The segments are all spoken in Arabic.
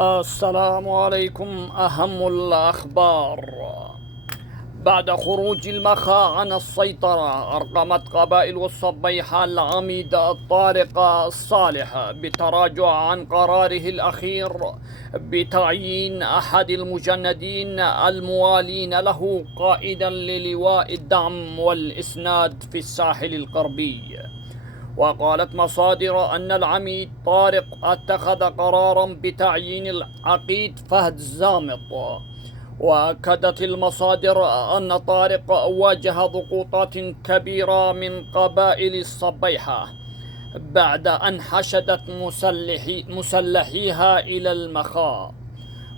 السلام عليكم. أهم الأخبار: بعد خروج المخا عن السيطرة، أرغمت قبائل الصبيحة العميد طارق الصالح بالتراجع عن قراره الأخير بتعيين أحد المجندين الموالين له قائدا للواء الدعم والإسناد في الساحل الغربي. وقالت مصادر أن العميد طارق اتخذ قرارا بتعيين العقيد فهد زامط. وأكدت المصادر أن طارق واجه ضغوطات كبيرة من قبائل الصبيحة بعد أن حشدت مسلحيها إلى المخا.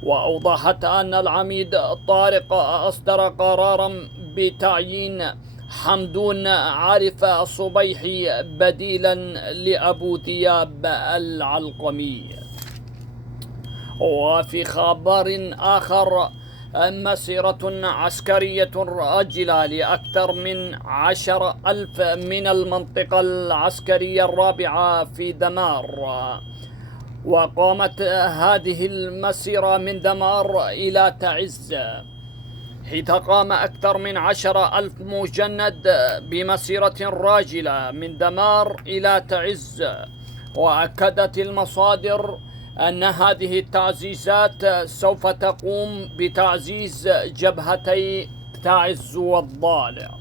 وأوضحت أن العميد طارق أصدر قرارا بتعيين حمدون عارف الصبيحي بديلا لأبو ذياب العلقمي. وفي خبر آخر، مسيرة عسكرية راجلة لأكثر من 10,000 من المنطقة العسكرية الرابعة في دمار. وقامت هذه المسيرة من دمار إلى تعز، حيث قام أكثر من 10,000 مجند بمسيرة راجلة من دمار إلى تعز. وأكدت المصادر أن هذه التعزيزات سوف تقوم بتعزيز جبهتي تعز والضالع.